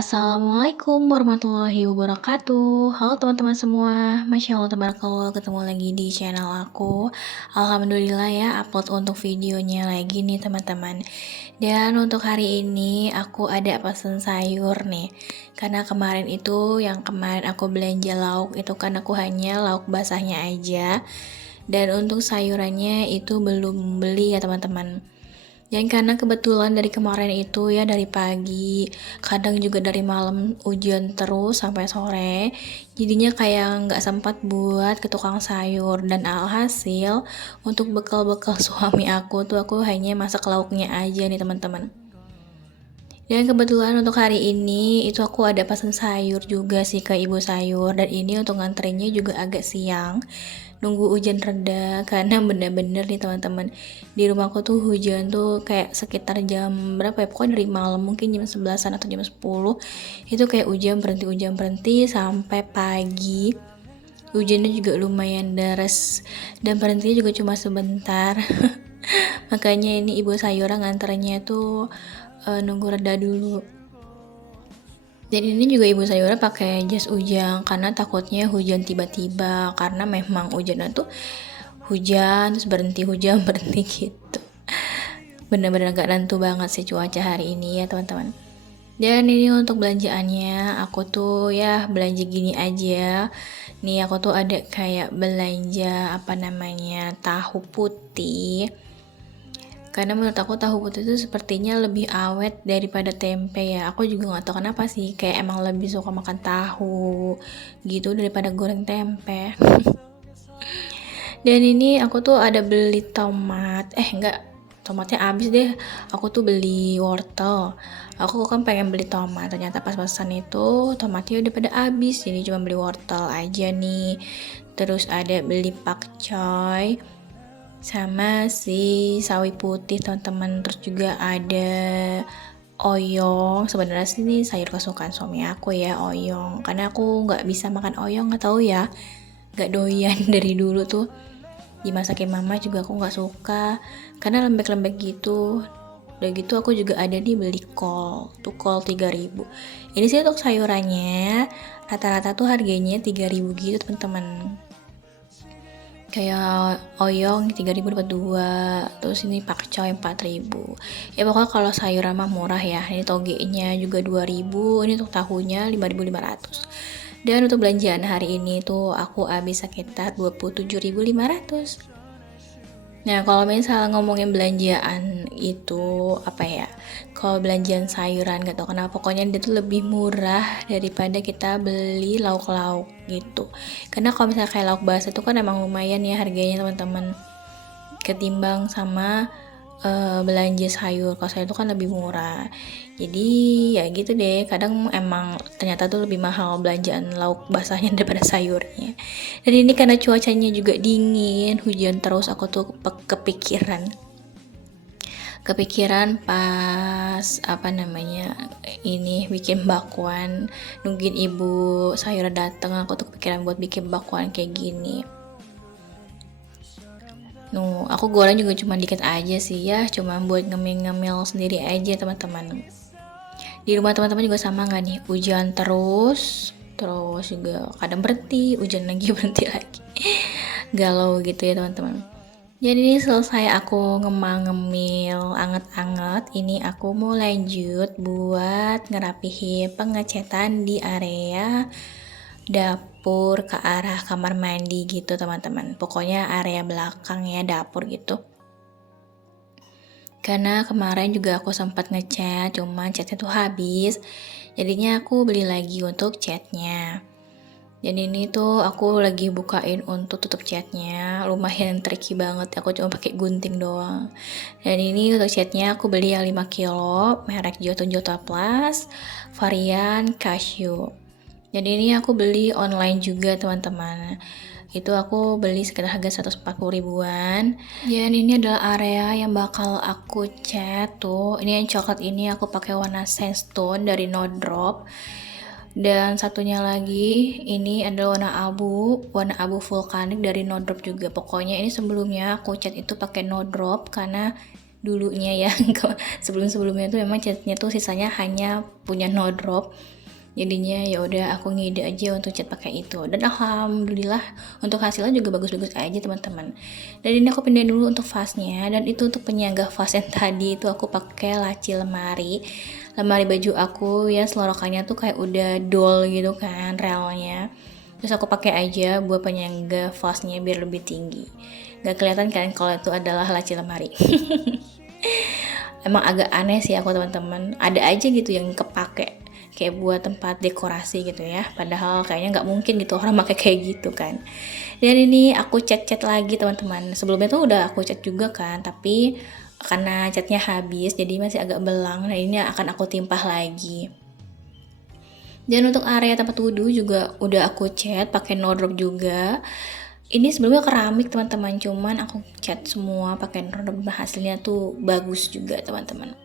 Assalamualaikum warahmatullahi wabarakatuh. Halo teman-teman semua. Masya Allah tabarakallah, ketemu lagi di channel aku. Alhamdulillah ya, upload untuk videonya lagi nih teman-teman. Dan untuk hari ini aku ada pesan sayur nih. Karena kemarin aku belanja lauk itu kan aku hanya lauk basahnya aja. Dan untuk sayurannya itu belum beli ya teman-teman. Dan karena kebetulan dari kemarin itu ya, dari pagi, kadang juga dari malam hujan terus sampai sore, jadinya kayak nggak sempat buat ke tukang sayur. Dan alhasil untuk bekal-bekal suami aku tuh aku hanya masak lauknya aja nih teman-teman. Dan kebetulan untuk hari ini itu aku ada pesan sayur juga sih ke ibu sayur, dan ini untuk nganterinnya juga agak siang, nunggu hujan reda. Karena bener-bener nih teman-teman, di rumahku tuh hujan tuh kayak sekitar jam berapa ya, pokoknya dari malam mungkin jam 11-an atau jam 10 itu kayak hujan berhenti sampai pagi. Hujannya juga lumayan deras dan berhentinya juga cuma sebentar. Makanya ini ibu sayuran nganternya tuh nunggu reda dulu. Dan ini juga ibu sayuran pakai jas hujan karena takutnya hujan tiba-tiba, karena memang hujannya tuh hujan terus berhenti, hujan berhenti gitu. Bener-bener gak nentu banget sih cuaca hari ini ya teman-teman. Dan ini untuk belanjaannya, aku tuh ya belanja gini aja. Nih aku tuh ada kayak belanja tahu putih. Karena menurut aku tahu putih itu sepertinya lebih awet daripada tempe ya. Aku juga nggak tahu kenapa sih, kayak emang lebih suka makan tahu gitu daripada goreng tempe. Dan ini aku tuh ada beli tomat. Enggak, tomatnya habis deh. Aku tuh beli wortel. Aku kan pengen beli tomat, ternyata pas pesan itu tomatnya udah pada habis. Jadi cuma beli wortel aja nih. Terus ada beli pakcoy sama si sawi putih teman-teman. Terus juga ada oyong. Sebenarnya sih ini sayur kesukaan suami aku ya, oyong, karena aku nggak bisa makan oyong, nggak tahu ya, nggak doyan. Dari dulu tuh dimasakin mama juga aku nggak suka karena lembek-lembek gitu. Udah gitu aku juga ada nih beli kol, tuh kol 3.000. Ini sih untuk sayurannya rata-rata tuh harganya 3.000 gitu teman-teman. Kayak oyong 3.000 dapat 2, terus ini pakcoy 4.000. Ya pokoknya kalau sayuran mah murah ya. Ini togenya juga 2.000, ini untuk tahunya 5.500. Dan untuk belanjaan hari ini tuh aku habis sekitar 27.500. Nah, kalau misalnya ngomongin belanjaan itu apa ya? Kalau belanjaan sayuran gak tau kenapa, pokoknya dia tuh lebih murah daripada kita beli lauk-lauk gitu. Karena kalau misalnya kayak lauk basah itu kan emang lumayan ya harganya teman-teman, ketimbang sama belanja sayur. Kalau sayur itu kan lebih murah. Jadi ya gitu deh, kadang emang ternyata tuh lebih mahal belanjaan lauk basahnya daripada sayurnya. Dan ini karena cuacanya juga dingin, hujan terus, aku tuh kepikiran pas ini bikin bakwan, nungguin ibu sayur datang, aku tuh kepikiran buat bikin bakwan kayak gini. Aku goreng juga cuma dikit aja sih ya, cuma buat ngemil-ngemil sendiri aja teman-teman. Di rumah teman-teman juga sama nggak nih? Hujan terus juga kadang berhenti, hujan lagi berhenti lagi. Galau gitu ya teman-teman. Jadi ini selesai aku ngemil anget-anget, ini aku mau lanjut buat ngerapihin pengecetan di area dapur ke arah kamar mandi gitu teman-teman. Pokoknya area belakang ya, dapur gitu. Karena kemarin juga aku sempat ngecat, cuma catnya tuh habis. Jadinya aku beli lagi untuk catnya. Dan ini tuh aku lagi bukain untuk tutup catnya, lumayan tricky banget. Aku cuma pakai gunting doang. Dan ini untuk catnya aku beli yang 5 kilo, merek Jotun Plus, varian Casio. Jadi ini aku beli online juga teman-teman. Itu aku beli sekitar harga 140 ribuan. Dan ini adalah area yang bakal aku cat tuh. Ini yang coklat ini aku pakai warna sandstone dari No Drop. Dan satunya lagi ini adalah warna abu vulkanik dari No Drop juga. Pokoknya ini sebelumnya aku cat itu pakai No Drop karena dulunya ya. Sebelum-sebelumnya tuh memang catnya tuh sisanya hanya punya no drop. Jadinya ya udah aku ngide aja untuk cat pakai itu, dan alhamdulillah untuk hasilnya juga bagus-bagus aja teman-teman. Dan ini aku pindahin dulu untuk vasnya, dan itu untuk penyangga vas yang tadi itu aku pakai laci lemari baju aku ya, selorokannya tuh kayak udah doll gitu kan relnya. Terus aku pakai aja buat penyangga vasnya biar lebih tinggi. Gak kelihatan kan kalau itu adalah laci lemari. Emang agak aneh sih aku teman-teman, ada aja gitu yang kepake kayak buat tempat dekorasi gitu ya, padahal kayaknya nggak mungkin gitu orang pakai kayak gitu kan. Dan ini aku cat lagi teman-teman, sebelumnya tuh udah aku cat juga kan, tapi karena catnya habis jadi masih agak belang. Nah ini akan aku timpah lagi. Dan untuk area tempat wudhu juga udah aku cat pakai no drop juga. Ini sebelumnya keramik teman-teman, cuman aku cat semua pakai no drop, hasilnya tuh bagus juga teman-teman.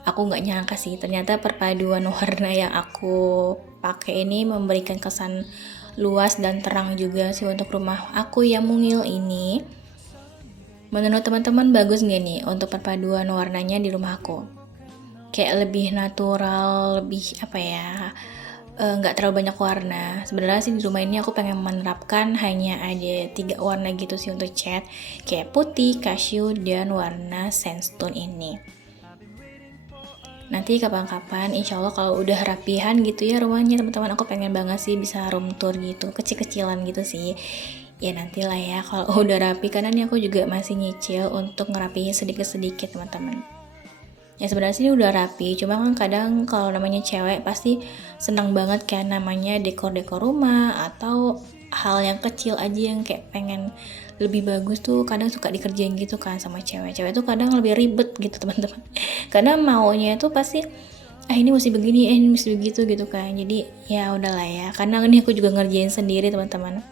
Aku nggak nyangka sih, ternyata perpaduan warna yang aku pakai ini memberikan kesan luas dan terang juga sih untuk rumah aku yang mungil ini. Menurut teman-teman bagus nggak nih untuk perpaduan warnanya di rumah aku? Kayak lebih natural, lebih apa ya, nggak terlalu banyak warna. Sebenarnya sih di rumah ini aku pengen menerapkan hanya ada 3 warna gitu sih untuk cat, kayak putih, cashew, dan warna sandstone ini. Nanti kapan-kapan insya Allah kalau udah rapihan gitu ya rumahnya teman-teman, aku pengen banget sih bisa room tour gitu, kecil-kecilan gitu sih. Ya nantilah ya kalau udah rapi, karena nih aku juga masih nyicil untuk ngerapihin sedikit-sedikit teman-teman. Ya sebenarnya sih udah rapi, cuma kan kadang kalau namanya cewek pasti senang banget kan namanya dekor-dekor rumah atau hal yang kecil aja yang kayak pengen lebih bagus tuh kadang suka dikerjain gitu kan sama cewek tuh kadang lebih ribet gitu teman-teman. Karena maunya itu pasti ini mesti begini, ini mesti begitu gitu kan. Jadi ya udahlah ya, karena ini aku juga ngerjain sendiri teman-teman.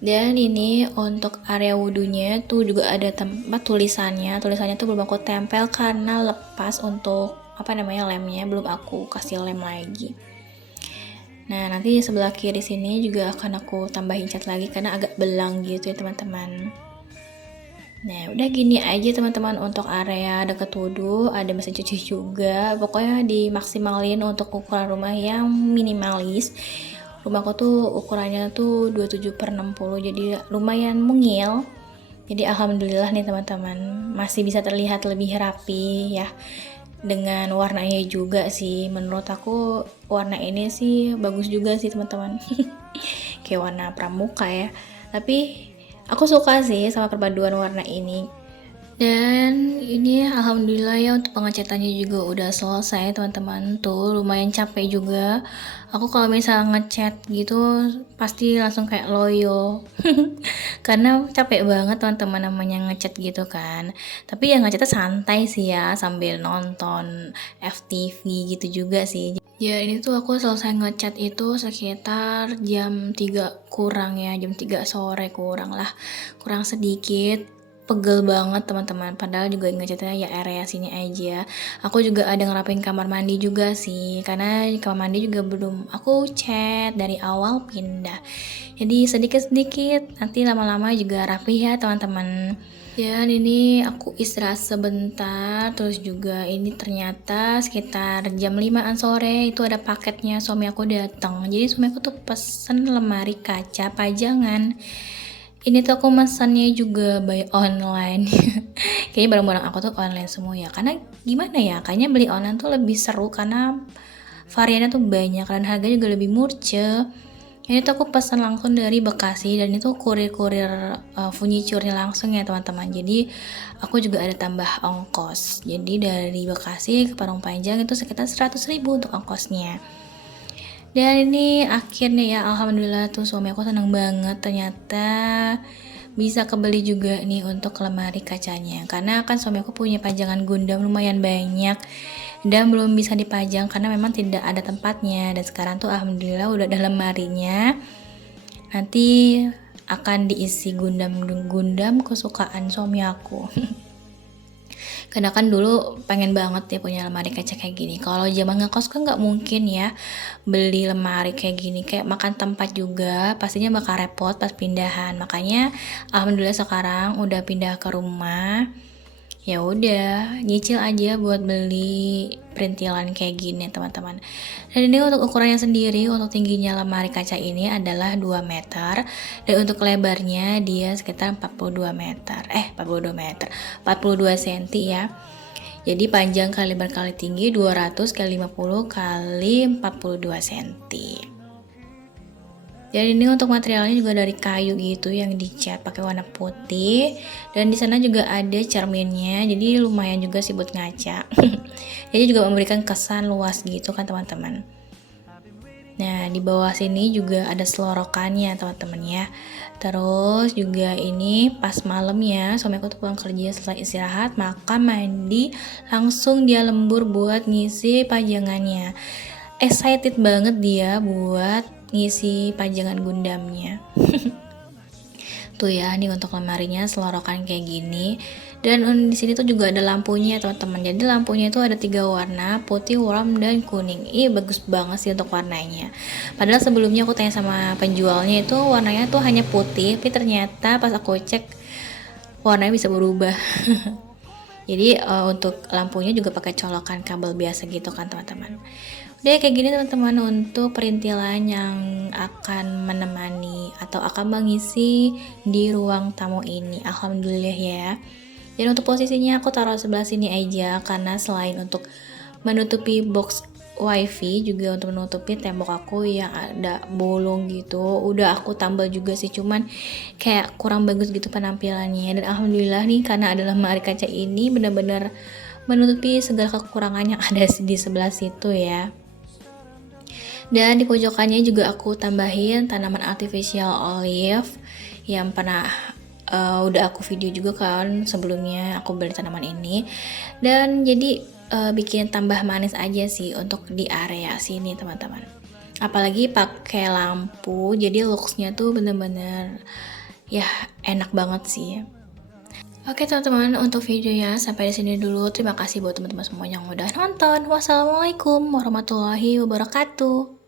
Dan ini untuk area wudhunya tuh juga ada tempat tulisannya tuh belum aku tempel karena lepas untuk lemnya, belum aku kasih lem lagi. Nah nanti sebelah kiri sini juga akan aku tambahin cat lagi karena agak belang gitu ya teman-teman. Nah udah gini aja teman-teman untuk area dekat wudhu, ada mesin cuci juga. Pokoknya dimaksimalin untuk ukuran rumah yang minimalis. Rumahku tuh ukurannya tuh 27/60, jadi lumayan mungil. Jadi alhamdulillah nih teman-teman, masih bisa terlihat lebih rapi ya. Dengan warnanya juga sih, menurut aku warna ini sih bagus juga sih teman-teman. Kayak warna pramuka ya, tapi aku suka sih sama perpaduan warna ini. Dan ini alhamdulillah ya untuk pengecatannya juga udah selesai teman-teman, tuh lumayan capek juga. Aku kalau misalnya ngecat gitu pasti langsung kayak loyo. Karena capek banget teman-teman namanya ngecat gitu kan. Tapi ya ngecatnya santai sih ya, sambil nonton FTV gitu juga sih. Ya ini tuh aku selesai ngecat itu sekitar jam 3 kurang ya, jam 3 sore kurang lah, kurang sedikit. Pegel banget teman-teman, padahal juga ngecatnya ya area sini aja. Aku juga ada ngerapin kamar mandi juga sih, karena kamar mandi juga belum aku cat dari awal pindah. Jadi sedikit-sedikit, nanti lama-lama juga rapi ya teman-teman. Dan ini aku istirahat sebentar, terus juga ini ternyata sekitar jam 5-an sore itu ada paketnya suami aku datang. Jadi suami aku tuh pesen lemari kaca pajangan. Ini tuh aku mesennya juga by online. Kayaknya barang-barang aku tuh online semua ya. Karena gimana ya, kayaknya beli online tuh lebih seru karena variannya tuh banyak dan harganya juga lebih murce. Ini tuh aku pesan langsung dari Bekasi, dan itu kurir-kurir furniture-nya langsung ya teman-teman. Jadi aku juga ada tambah ongkos. Jadi dari Bekasi ke Parung Panjang itu sekitar 100.000 untuk ongkosnya. Dan ini akhirnya ya alhamdulillah tuh suami aku seneng banget, ternyata bisa kebeli juga nih untuk lemari kacanya. Karena kan suami aku punya pajangan Gundam lumayan banyak dan belum bisa dipajang karena memang tidak ada tempatnya. Dan sekarang tuh alhamdulillah udah ada lemarinya. Nanti akan diisi Gundam kesukaan suami aku. Karena kan dulu pengen banget ya punya lemari kaca kayak gini. Kalau zaman ngekos kan nggak mungkin ya beli lemari kayak gini, kayak makan tempat juga, pastinya bakal repot pas pindahan. Makanya alhamdulillah sekarang udah pindah ke rumah. Ya udah, nyicil aja buat beli perintilan kayak gini, teman-teman. Dan ini untuk ukurannya sendiri, untuk tingginya lemari kaca ini adalah 2 meter, dan untuk lebarnya dia sekitar 42 meter. 42 meter. 42 cm ya. Jadi panjang kali lebar kali tinggi 200 kali 50 kali 42 cm. Dan ini untuk materialnya juga dari kayu gitu yang dicat pakai warna putih, dan di sana juga ada cerminnya, jadi lumayan juga sih buat ngaca. Jadi juga memberikan kesan luas gitu kan teman-teman. Nah di bawah sini juga ada selorokannya teman-teman ya. Terus juga ini pas malam ya, suamiku tuh pulang kerja selesai istirahat, makan, mandi, langsung dia lembur buat ngisi pajangannya. Excited banget dia buat ngisi pajangan Gundamnya. Tuh ya, nih untuk lemarinya selorokan kayak gini. Dan di sini tuh juga ada lampunya teman-teman. Jadi lampunya itu ada 3 warna, putih, warm, dan kuning. Bagus banget sih untuk warnanya. Padahal sebelumnya aku tanya sama penjualnya itu warnanya tuh hanya putih, tapi ternyata pas aku cek warnanya bisa berubah. Jadi untuk lampunya juga pakai colokan kabel biasa gitu kan teman-teman. Udah kayak gini teman-teman untuk perintilan yang akan menemani atau akan mengisi di ruang tamu ini. Alhamdulillah ya. Dan untuk posisinya aku taruh sebelah sini aja, karena selain untuk menutupi box wifi juga untuk menutupi tembok aku yang ada bolong gitu. Udah aku tambal juga sih, cuman kayak kurang bagus gitu penampilannya. Dan alhamdulillah nih, karena ada lemari kaca ini benar-benar menutupi segala kekurangan yang ada di sebelah situ ya. Dan di pojokannya juga aku tambahin tanaman artificial olive yang pernah udah aku video juga kan sebelumnya aku beli tanaman ini. Dan jadi bikin tambah manis aja sih untuk di area sini teman-teman. Apalagi pakai lampu, jadi looksnya tuh bener-bener ya enak banget sih. Oke teman-teman, untuk videonya sampai di sini dulu. Terima kasih buat teman-teman semua yang udah nonton. Wassalamualaikum warahmatullahi wabarakatuh.